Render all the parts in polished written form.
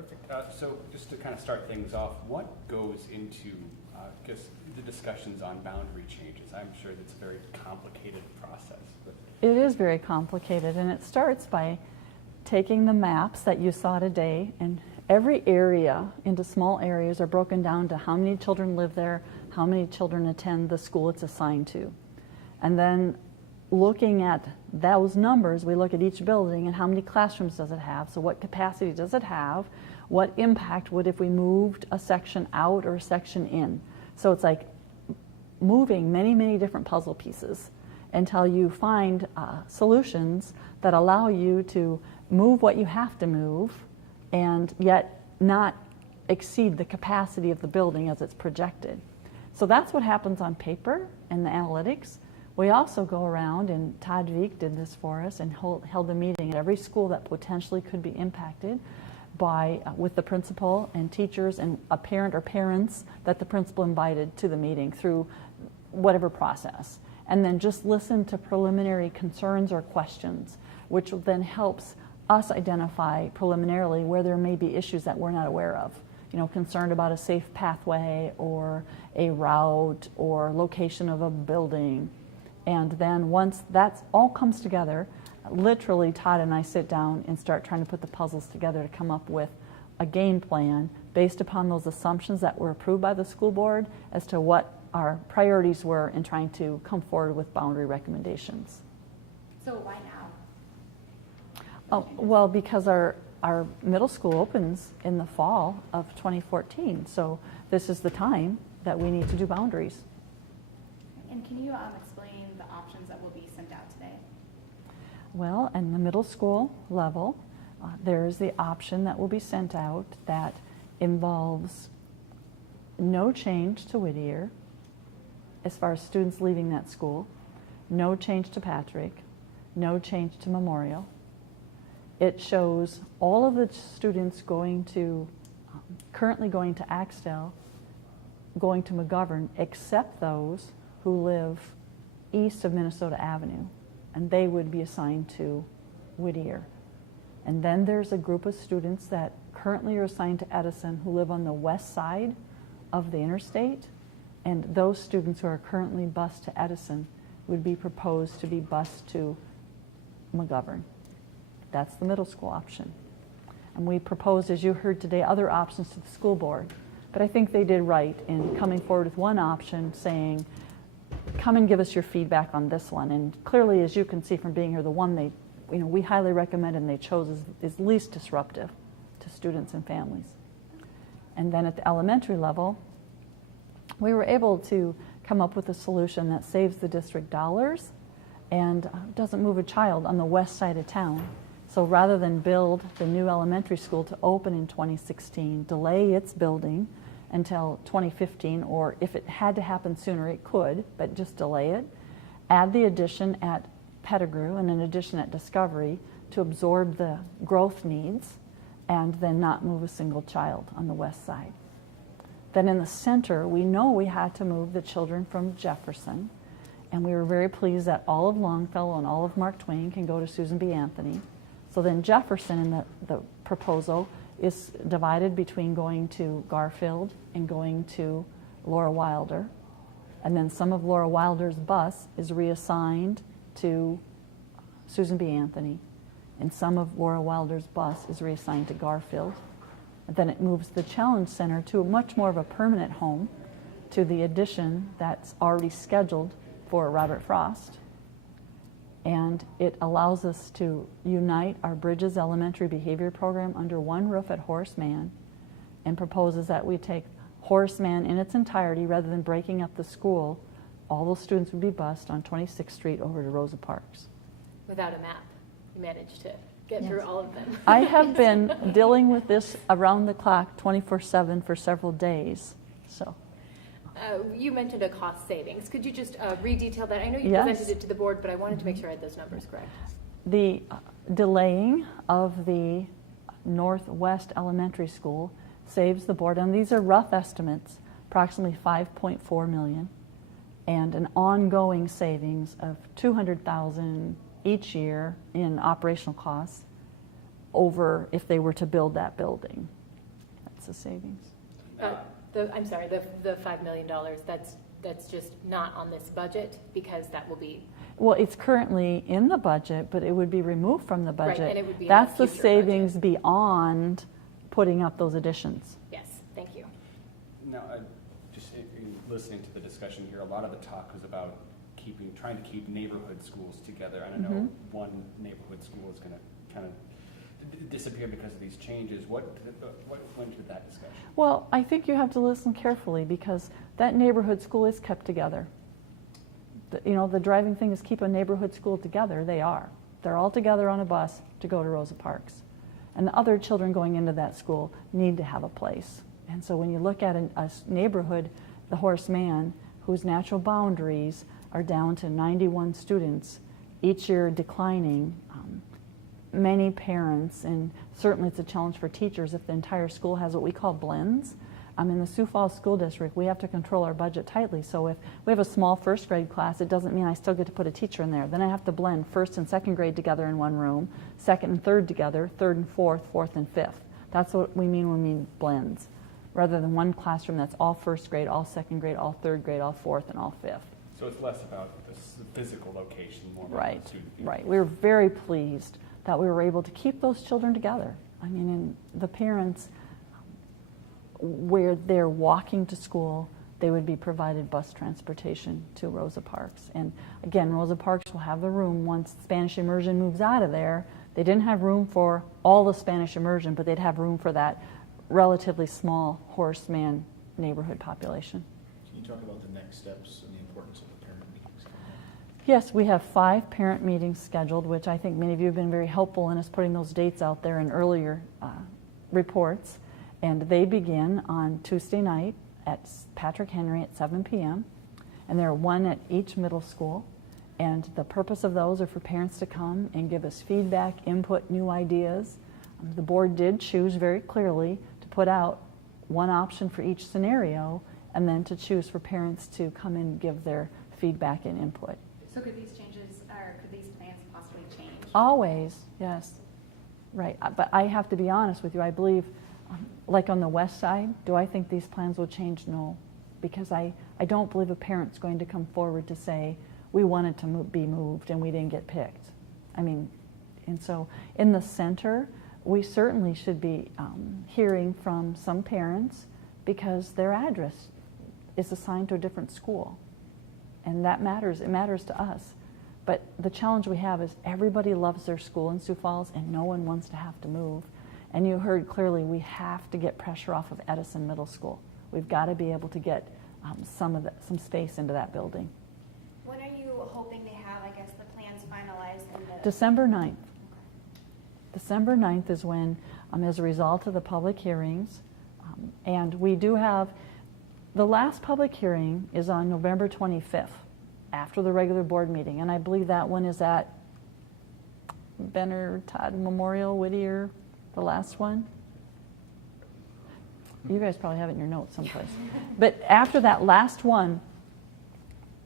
Perfect. So just to kind of start things off, what goes into the discussions on boundary changes? I'm sure that's a very complicated process. But it is very complicated, and it starts by taking the maps that you saw today, and every area into small areas are broken down to how many children live there, how many children attend the school it's assigned to. And then looking at those numbers, we look at each building and how many classrooms does it have, so what capacity does it have, what impact would if we moved a section out or a section in. So it's like moving many, many different puzzle pieces until you find solutions that allow you to move what you have to move and yet not exceed the capacity of the building as it's projected. So that's what happens on paper in the analytics. We also go around, and Todd Veek did this for us, and held a meeting at every school that potentially could be impacted with the principal and teachers and a parent or parents that the principal invited to the meeting through whatever process. And then just listen to preliminary concerns or questions, which then helps us identify preliminarily where there may be issues that we're not aware of. Concerned about a safe pathway or a route or location of a building. And then once that all comes together, literally Todd and I sit down and start trying to put the puzzles together to come up with a game plan based upon those assumptions that were approved by the school board as to what our priorities were in trying to come forward with boundary recommendations. So why now? Oh, well, because our middle school opens in the fall of 2014, so this is the time that we need to do boundaries. And can you explain the options that will be sent out today? Well, in the middle school level, there's the option that will be sent out that involves no change to Whittier as far as students leaving that school, no change to Patrick, no change to Memorial. It shows all of the students currently going to Axtell, going to McGovern, except those who live east of Minnesota Avenue, and they would be assigned to Whittier. And then there's a group of students that currently are assigned to Edison who live on the west side of the interstate, and those students who are currently bused to Edison would be proposed to be bused to McGovern. That's the middle school option. And we proposed, as you heard today, other options to the school board. But I think they did right in coming forward with one option saying, come and give us your feedback on this one. And clearly, as you can see from being here, the one we highly recommend and they chose is least disruptive to students and families. And then at the elementary level, we were able to come up with a solution that saves the district dollars and doesn't move a child on the west side of town. So rather than build the new elementary school to open in 2016, delay its building until 2015, or if it had to happen sooner, it could, but just delay it. Add the addition at Pettigrew and an addition at Discovery to absorb the growth needs, and then not move a single child on the west side. Then in the center, we know we had to move the children from Jefferson, and we were very pleased that all of Longfellow and all of Mark Twain can go to Susan B. Anthony. So then Jefferson in the proposal is divided between going to Garfield and going to Laura Wilder. And then some of Laura Wilder's bus is reassigned to Susan B. Anthony. And some of Laura Wilder's bus is reassigned to Garfield. And then it moves the Challenge Center to much more of a permanent home, to the addition that's already scheduled for Robert Frost. And it allows us to unite our Bridges Elementary Behavior Program under one roof at Horace Mann, and proposes that we take Horace Mann in its entirety rather than breaking up the school. All those students would be bused on 26th Street over to Rosa Parks. Without a map, you managed to get through all of them. I have been dealing with this around the clock 24/7 for several days. So. You mentioned a cost savings. Could you just re-detail that? I know you Yes. presented it to the board, but I wanted to make sure I had those numbers correct. The delaying of the Northwest Elementary School saves the board, and these are rough estimates, approximately $5.4 million, and an ongoing savings of $200,000 each year in operational costs over if they were to build that building. That's the savings. I'm sorry, the $5 million, that's just not on this budget because that will be. Well, it's currently in the budget, but it would be removed from the budget. Right, and it would be in That's the the future savings budget. beyond putting up those additions. Yes, thank you. Now, just in listening to the discussion here, a lot of the talk was about trying to keep neighborhood schools together. And I know one neighborhood school is going to kind of disappear because of these changes. What went into that discussion? Well, I think you have to listen carefully because that neighborhood school is kept together. The driving thing is keep a neighborhood school together. They are. They're all together on a bus to go to Rosa Parks. And the other children going into that school need to have a place. And so when you look at a neighborhood, the Horace Mann, whose natural boundaries are down to 91 students, each year declining, many parents, and certainly it's a challenge for teachers if the entire school has what we call blends. In the Sioux Falls School District, we have to control our budget tightly. So if we have a small first grade class, it doesn't mean I still get to put a teacher in there. Then I have to blend first and second grade together in one room, second and third together, third and fourth, fourth and fifth. That's what we mean when we mean blends, rather than one classroom that's all first grade, all second grade, all third grade, all fourth, and all fifth. So it's less about the physical location, more about Right, the student. right. We were very pleased that we were able to keep those children together. I mean, and the parents, where they're walking to school, they would be provided bus transportation to Rosa Parks. And again, Rosa Parks will have the room once Spanish immersion moves out of there. They didn't have room for all the Spanish immersion, but they'd have room for that relatively small Horace Mann neighborhood population. Can you talk about the next steps and the importance of the parent meetings? Yes, we have 5 parent meetings scheduled, which I think many of you have been very helpful in us putting those dates out there in earlier reports. And they begin on Tuesday night at Patrick Henry at 7 p.m. And there are one at each middle school. And the purpose of those are for parents to come and give us feedback, input, new ideas. The board did choose very clearly to put out one option for each scenario and then to choose for parents to come and give their feedback and input. So could these changes, or could these plans possibly change? Always, yes. Right, but I have to be honest with you, I believe, like on the west side, do I think these plans will change? No, because I don't believe a parent's going to come forward to say, we wanted to be moved and we didn't get picked. I mean, and so in the center, we certainly should be hearing from some parents because their address is assigned to a different school. And that matters, it matters to us. But the challenge we have is everybody loves their school in Sioux Falls and no one wants to have to move. And you heard clearly we have to get pressure off of Edison Middle School. We've got to be able to get some space into that building. When are you hoping to have, I guess, the plans finalized? December 9th. December 9th is when, as a result of the public hearings, and we do have, the last public hearing is on November 25th, after the regular board meeting, and I believe that one is at Benner Todd Memorial, Whittier, the last one. You guys probably have it in your notes someplace. But after that last one,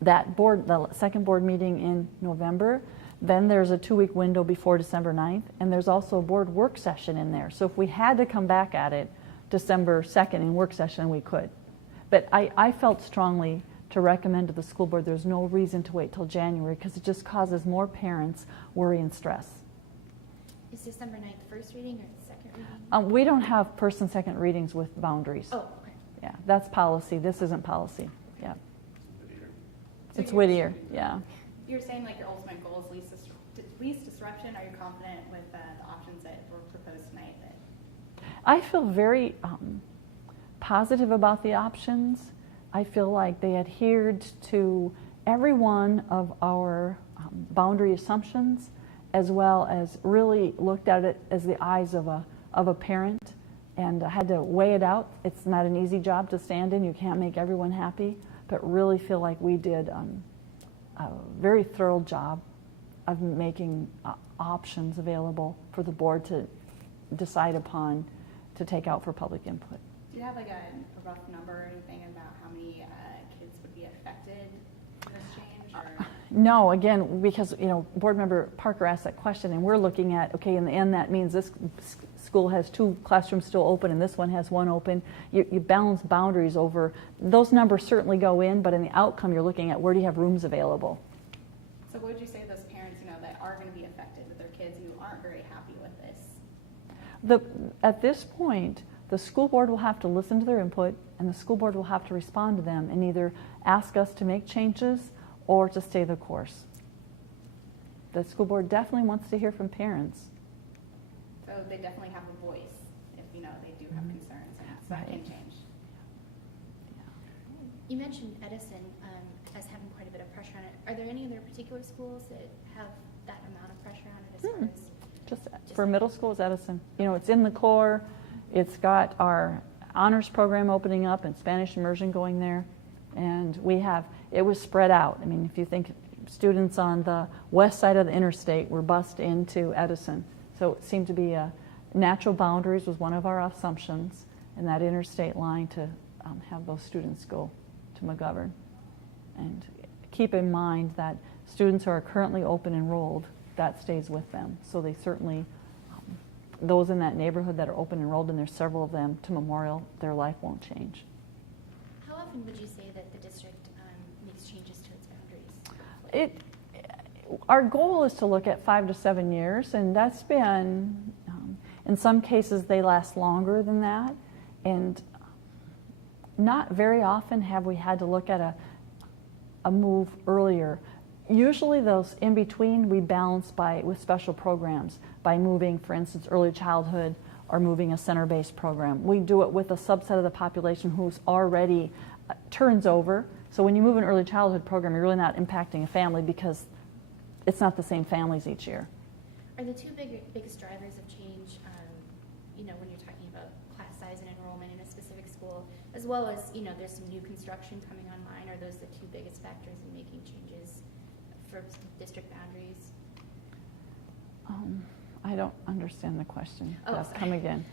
that board, the second board meeting in November, then there's a 2-week window before December 9th, and there's also a board work session in there. So if we had to come back at it December 2nd in work session, we could. But I felt strongly to recommend to the school board there's no reason to wait till January because it just causes more parents worry and stress. Is December 9th first reading or second reading? We don't have first and second readings with boundaries. Oh, okay. Yeah, that's policy. This isn't policy. Yeah. So It's you're- Whittier, yeah. You're saying like your ultimate goal is least disruption. Are you confident with the options that were proposed tonight? I feel very positive about the options. I feel like they adhered to every one of our boundary assumptions, as well as really looked at it as the eyes of a parent and had to weigh it out. It's not an easy job to stand in. You can't make everyone happy, but really feel like we did a very thorough job of making options available for the board to decide upon to take out for public input. Do you have like a rough number or anything about how many kids would be affected in this change? Or? No, again, because board member Parker asked that question, and we're looking at, okay, in the end, that means this school has 2 classrooms still open and this one has 1 open. You balance boundaries over, those numbers certainly go in, but in the outcome you're looking at where do you have rooms available. So what would you say to those parents, that are going to be affected with their kids who aren't very happy with this? At this point, the school board will have to listen to their input and the school board will have to respond to them and either ask us to make changes or to stay the course. The school board definitely wants to hear from parents. So they definitely have a voice if, they do have concerns, and so that can change. You mentioned Edison as having quite a bit of pressure on it. Are there any other particular schools that have that amount of pressure on it as far as? Just for middle school, it's Edison. It's in the core. It's got our honors program opening up and Spanish immersion going there. And it was spread out. I mean, if you think students on the west side of the interstate were bused into Edison. So it seemed to be natural boundaries was one of our assumptions in that interstate line to have those students go to McGovern. And keep in mind that students who are currently open enrolled, that stays with them. So they certainly, those in that neighborhood that are open enrolled, and there's several of them to Memorial, their life won't change. How often would you say that the district makes changes to its boundaries? Our goal is to look at 5 to 7 years, and that's been, in some cases they last longer than that, and not very often have we had to look at a move earlier. Usually those in between we balance with special programs, by moving, for instance, early childhood or moving a center-based program. We do it with a subset of the population who's already turns over. So when you move an early childhood program, you're really not impacting a family because it's not the same families each year. Are the 2 biggest drivers of change, when you're talking about class size and enrollment in a specific school, as well as, there's some new construction coming online, are those the 2 biggest factors in making changes for district boundaries? I don't understand the question. Oh, Yes, come again.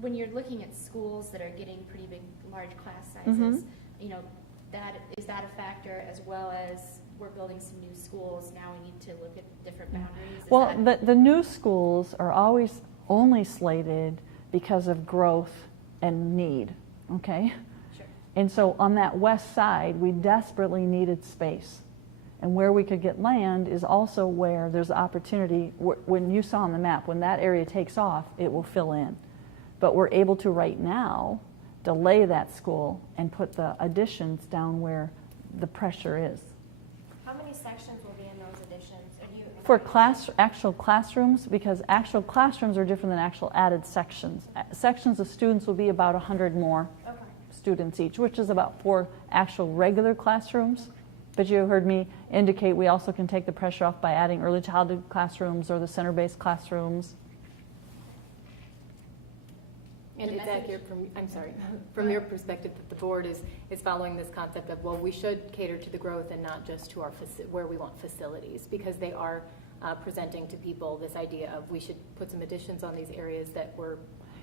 When you're looking at schools that are getting pretty big, large class sizes, is that a factor, as well as we're building some new schools, now we need to look at different boundaries? Well, the new schools are always only slated because of growth and need, okay? Sure. And so on that west side, we desperately needed space. And where we could get land is also where there's opportunity. When you saw on the map, when that area takes off, it will fill in. But we're able to right now delay that school and put the additions down where the pressure is. How many sections will be in those additions? For actual classrooms, because actual classrooms are different than actual added sections. Sections of students will be about 100 more students each, which is about 4 actual regular classrooms. But you heard me indicate we also can take the pressure off by adding early childhood classrooms or the center-based classrooms. And it's accurate from your perspective that the board is following this concept of, well, we should cater to the growth and not just to where we want facilities, because they are presenting to people this idea of we should put some additions on these areas that were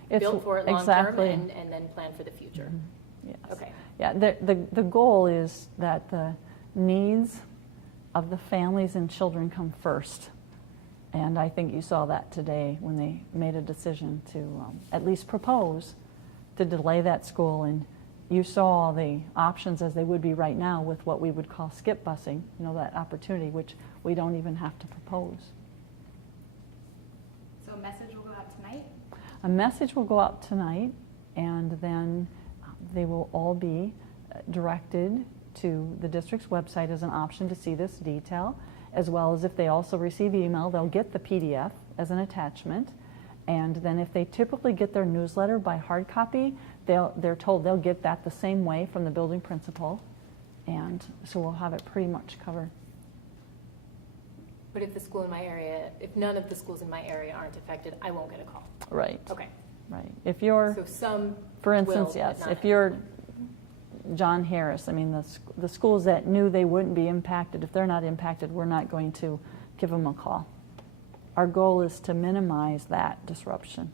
built for it long term and then plan for the future. Mm-hmm. Yes. Okay. Yeah, the goal is that the needs of the families and children come first. And I think you saw that today when they made a decision to at least propose to delay that school. And you saw the options as they would be right now with what we would call skip busing, that opportunity, which we don't even have to propose. So a message will go out tonight? A message will go out tonight, and then they will all be directed to the district's website as an option to see this detail, as well as if they also receive email, they'll get the PDF as an attachment. And then if they typically get their newsletter by hard copy, they're told they'll get that the same way from the building principal. And so we'll have it pretty much covered. But if if none of the schools in my area aren't affected, I won't get a call. Right. Okay. Right. If you're, so some for instance, will, yes, but not if you're John Harris, the schools that knew they wouldn't be impacted, if they're not impacted, we're not going to give them a call. Our goal is to minimize that disruption.